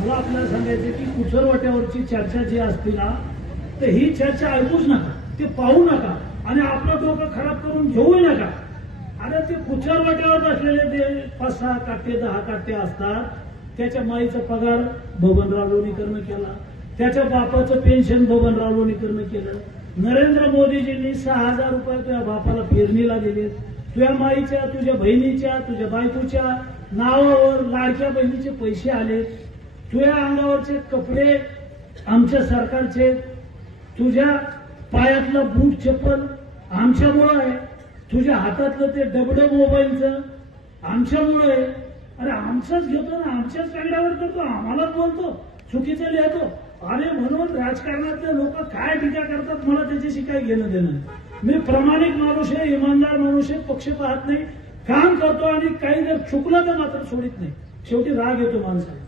मला आपल्याला सांगायचं की कुचरवाट्यावरची चर्चा जी असते ना, तर ही चर्चा ऐकूच नका, ते पाहू नका आणि आपलं डोकं खराब करून घेऊ नका. अरे ते कुचरवाट्यावर असलेले ते 5-6 काटे 10 काटे असतात, त्याच्या माईचा पगार बबनराव लोणीकरनं केला, त्याच्या बापाचं पेन्शन बबनराव लोणीकरनं केलं. नरेंद्र मोदीजींनी 6,000 रुपये तुझ्या बापाला पेरणीला दिले. तुझ्या माईच्या, तुझ्या बहिणीच्या, तुझ्या बायकोच्या नावावर लाडक्या बहिणीचे पैसे आले. तुझ्या अंगावरचे कपडे आमच्या सरकारचे, तुझ्या पायातलं बूट चप्पल आमच्यामुळं आहे, तुझ्या हातातलं ते डबडं मोबाईलचं आमच्यामुळं आहे. अरे आमचंच घेतो ना, आमच्याच कागदावर करतो, आम्हालाच बोलतो, चुकीचं लिहितो. अरे म्हणून राजकारणातले लोक काय टीका करतात मला त्याच्याशी काही घेणं देणं. मी प्रामाणिक माणूस आहे, इमानदार माणूस आहे, पक्ष पाहत नाही, काम करतो आणि काही जर चुकलं तर मात्र सोडित नाही. शेवटी राग येतो माणसाला.